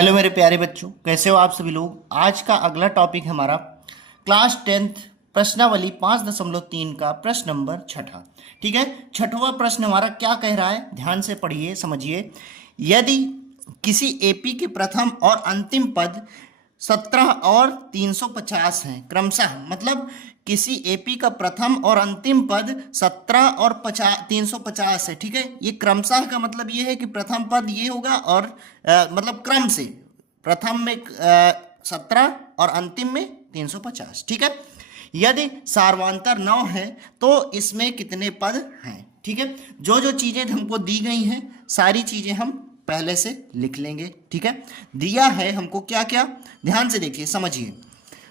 Hello मेरे प्यारे बच्चों, कैसे हो आप सभी लोग। आज का अगला टॉपिक है हमारा क्लास 10th प्रश्नावली 5.3 का प्रश्न नंबर छठा। ठीक है, छठवां प्रश्न हमारा क्या कह रहा है, ध्यान से पढ़िए समझिए। यदि किसी एपी के प्रथम और अंतिम पद 17 और 350 हैं क्रमशः, मतलब किसी एपी का प्रथम और अंतिम पद 17 और 350 है। ठीक है, ये क्रमशः का मतलब ये है कि प्रथम पद ये होगा और मतलब क्रम से प्रथम में 17 और अंतिम में 350। ठीक है, यदि सार्वंतर 9 है तो इसमें कितने पद हैं। ठीक है, जो जो चीजें हमको दी गई हैं सारी चीजें हम पहले से लिख लेंगे। ठीक है, दिया है हमको क्या क्या, ध्यान से देखिए समझिए।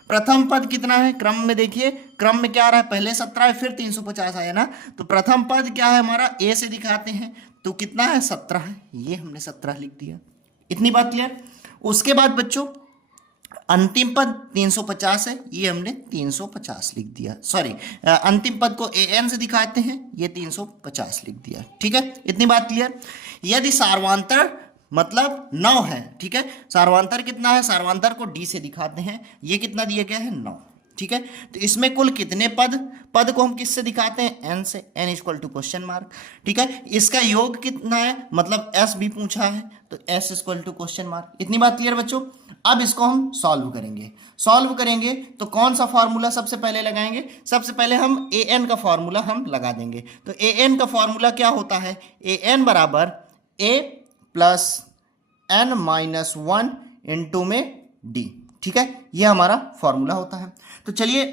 प्रथम पद कितना है, क्रम में देखिए, क्रम में क्या आ रहा है, पहले 17 है फिर 350 आया ना, तो प्रथम पद क्या है हमारा, ए से दिखाते हैं तो कितना है 17 है, ये हमने 17 लिख दिया। इतनी बात क्लियर। उसके बाद बच्चों अंतिम पद 350 है, ये हमने 350 लिख दिया। सॉरी, अंतिम पद को ए एन से दिखाते हैं, ये 350 लिख दिया। ठीक है, इतनी बात क्लियर। यदि सार्वंतर मतलब 9 है, ठीक है, सार्वंतर कितना है, सार्वंतर को डी से दिखाते हैं, ये कितना दिया गया है 9। ठीक है, तो इसमें कुल कितने पद, पद को हम किससे दिखाते हैं, एन से, N equal to question mark. ठीक है, इसका योग कितना है, मतलब एस भी पूछा है तो S equal to question mark. इतनी बात क्लियर बच्चों। अब इसको हम सॉल्व करेंगे। सॉल्व करेंगे तो कौन सा फॉर्मूला सबसे पहले लगाएंगे, सबसे पहले हम ए एन का फॉर्मूला हम लगा देंगे। तो ए एन का फॉर्मूला क्या होता है, ए एन बराबर ए प्लस एन माइनस 1 इंटू में डी। ठीक है, ये हमारा फॉर्मूला होता है। तो चलिए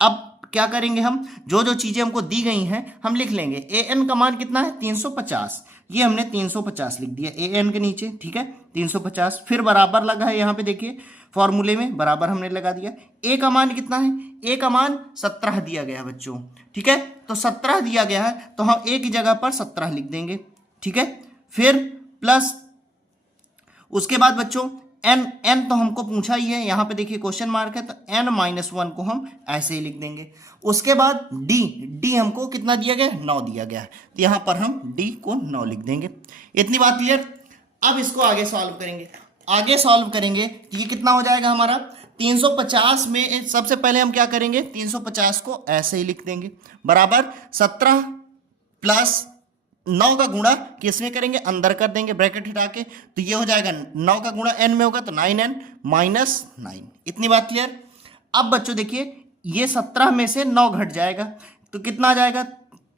अब क्या करेंगे, हम जो जो चीजें हमको दी गई हैं हम लिख लेंगे। ए एन का मान कितना है 350, ये हमने 350 लिख दिया ए एन के नीचे। ठीक है, 350 फिर बराबर लगा है, यहाँ पे देखिए फॉर्मूले में बराबर हमने लगा दिया। ए का मान कितना है, ए का मान 17 दिया गया है बच्चों। ठीक है, तो 17 दिया गया है तो हम ए की जगह पर 17 लिख देंगे। ठीक है, फिर प्लस उसके बाद बच्चों एन, एन तो हमको पूछा ही है, यहां पे देखिए क्वेश्चन मार्क है तो एन माइनस 1 को हम ऐसे ही लिख देंगे। उसके बाद डी, डी हमको कितना दिया गया, 9 दिया गया है, तो यहां पर हम डी को 9 लिख देंगे। इतनी बात क्लियर। अब इसको आगे सॉल्व करेंगे, आगे सॉल्व करेंगे तो ये कितना हो जाएगा हमारा 350 में, सबसे पहले हम क्या करेंगे 350 को ऐसे ही लिख देंगे, बराबर 17 प्लस 9 का गुणा किसमें करेंगे, अंदर कर देंगे ब्रैकेट हटा के, तो ये हो जाएगा 9 का गुणा n में होगा तो 9n माइनस 9। इतनी बात क्लियर। अब बच्चों देखिए ये 17 में से 9 घट जाएगा तो कितना आ जाएगा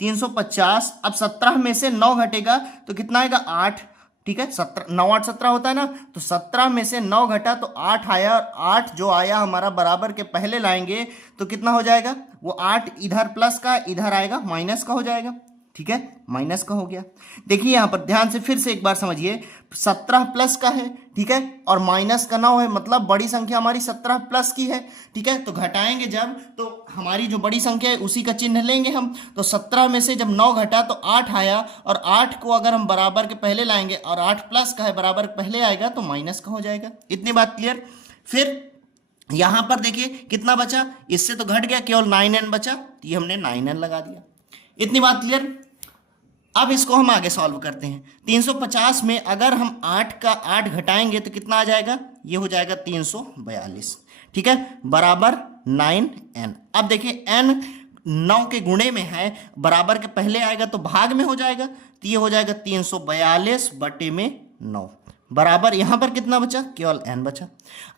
350। अब 17 में से 9 घटेगा तो कितना आएगा 8। ठीक है, 17 9 8 17 होता है ना, तो 17 में से 9 घटा तो 8 आया, और 8 जो आया हमारा बराबर के पहले लाएंगे तो कितना हो जाएगा, वो 8 इधर प्लस का इधर आएगा माइनस का हो जाएगा। ठीक है, माइनस का हो गया। देखिए यहां पर ध्यान से फिर से एक बार समझिए, 17 प्लस का है, ठीक है, और माइनस का 9 है, मतलब बड़ी संख्या हमारी 17 प्लस की है। ठीक है, तो घटाएंगे जब तो हमारी जो बड़ी संख्या है उसी का चिन्ह लेंगे हम। तो 17 में से जब 9 घटा तो 8 आया, और 8 को अगर हम बराबर के पहले लाएंगे और 8 प्लस का है बराबर पहले आएगा तो माइनस का हो जाएगा। इतनी बात क्लियर। फिर यहां पर देखिए कितना बचा, इससे तो घट गया, केवल 9n बचा, तो ये हमने 9n लगा दिया। इतनी बात क्लियर। अब इसको हम आगे सॉल्व करते हैं। 350 में अगर हम 8 का 8 घटाएंगे तो कितना आ जाएगा, ये हो जाएगा 342। ठीक है, बराबर 9n। अब देखिए n 9 के गुणे में है, बराबर के पहले आएगा तो भाग में हो जाएगा, तो ये हो जाएगा 342 बटे में 9, बराबर यहां पर कितना बचा, केवल n बचा।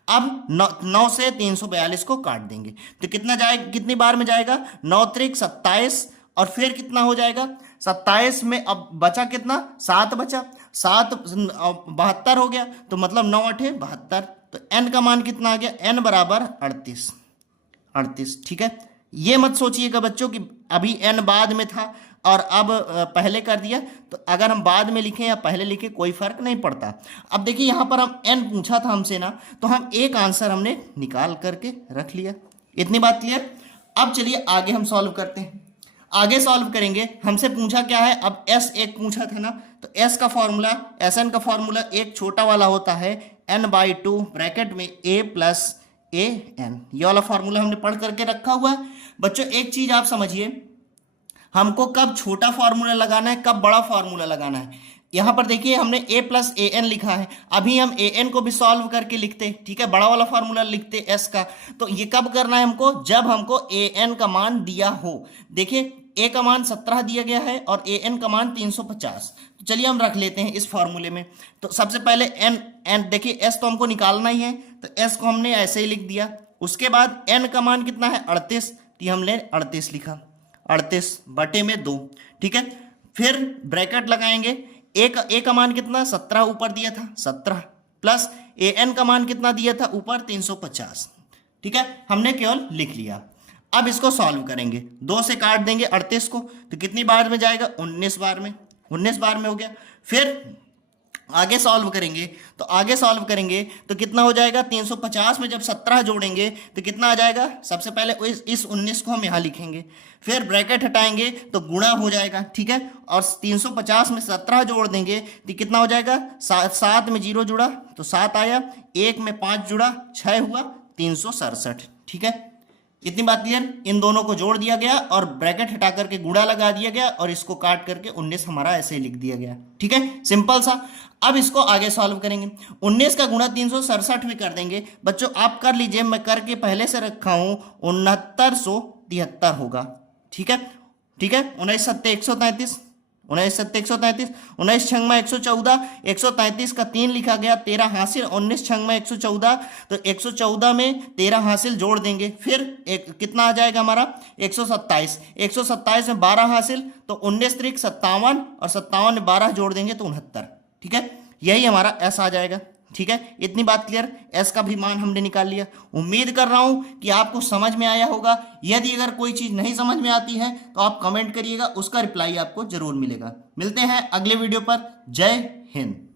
अब 9 से 342 को काट देंगे तो कितना जाएगा, कितनी बार में जाएगा, 9 त्रिक 27, और फिर कितना हो जाएगा 27 में अब बचा कितना, 7 बचा, 7 72 हो गया, तो मतलब 9 8 72, तो n का मान कितना आ गया, n बराबर 38। ठीक है, ये मत सोचिएगा बच्चों कि अभी n बाद में था और अब पहले कर दिया, तो अगर हम बाद में लिखें या पहले लिखें कोई फर्क नहीं पड़ता। अब देखिए यहां पर हम n पूछा था हमसे ना, तो हम एक आंसर हमने निकाल करके रख लिया। इतनी बात क्लियर। अब चलिए आगे हम सॉल्व करते हैं। आगे सॉल्व करेंगे, हमसे पूछा क्या है, अब s एक पूछा था ना, तो s का फॉर्मूला, Sn का फॉर्मूला एक छोटा वाला होता है n/2 ब्रैकेट में a प्लस a n, ये वाला फॉर्मूला हमने पढ़ करके रखा हुआ है। बच्चों एक चीज आप समझिए, हमको कब छोटा फॉर्मूला लगाना है कब बड़ा फॉर्मूला लगाना है। यहाँ पर देखिए हमने a प्लस ए एन लिखा है, अभी हम ए एन को भी सॉल्व करके लिखते, ठीक है, बड़ा वाला फॉर्मूला लिखते s का। तो ये कब करना है हमको, जब हमको ए एन का मान दिया हो। देखिए a का मान 17 दिया गया है और ए एन का मान 350। तो चलिए हम रख लेते हैं इस फॉर्मूले में। तो सबसे पहले n देखिए s तो हमको निकालना ही है, तो s को हमने ऐसे ही लिख दिया। उसके बाद n का मान कितना है 38, तो हमने 38 लिखा, 38 बटे में 2, ठीक है। फिर ब्रैकेट लगाएंगे, ए का मान कितना 17 ऊपर दिया था 17 प्लस ए एन का मान कितना दिया था ऊपर 350, ठीक है, हमने केवल लिख लिया। अब इसको सॉल्व करेंगे, 2 से काट देंगे 38 को, तो कितनी बार में जाएगा 19 बार में, 19 बार में हो गया। फिर आगे सॉल्व करेंगे, तो आगे सॉल्व करेंगे तो कितना हो जाएगा 350 में जब 17 जोड़ेंगे तो कितना आ जाएगा, सबसे पहले इस 19 को हम यहाँ लिखेंगे, फिर ब्रैकेट हटाएंगे तो गुणा हो जाएगा, ठीक है, और 350 में 17 जोड़ देंगे तो कितना हो जाएगा, 7 में 0 जुड़ा तो 7 आया, 1 में 5 जुड़ा 6 हुआ, 367, ठीक है। इतनी बात क्लियर। इन दोनों को जोड़ दिया गया और ब्रैकेट हटा करके गुणा लगा दिया गया और इसको काट करके 19 हमारा ऐसे ही लिख दिया गया, ठीक है, सिंपल सा। अब इसको आगे सॉल्व करेंगे, 19 का गुणा 367 भी कर देंगे। बच्चों आप कर लीजिए, मैं करके पहले से रखा हूं, 6973 होगा, ठीक है, ठीक है, 19 सत्ते 133, 19 सत्ते 133, 19 छंग में 114, 133 का 3 लिखा गया, 13 हासिल, 19 छंग में 114, तो 114 में 13 हासिल जोड़ देंगे, फिर कितना आ जाएगा हमारा 127, 127 में 12 हासिल, तो 19 त्रिक 57 और 57 में 12 जोड़ देंगे तो 69, ठीक है, यही हमारा एस आ जाएगा, ठीक है। इतनी बात क्लियर, एस का भी मान हमने निकाल लिया। उम्मीद कर रहा हूं कि आपको समझ में आया होगा। यदि अगर कोई चीज नहीं समझ में आती है तो आप कमेंट करिएगा, उसका रिप्लाई आपको जरूर मिलेगा। मिलते हैं अगले वीडियो पर। जय हिंद।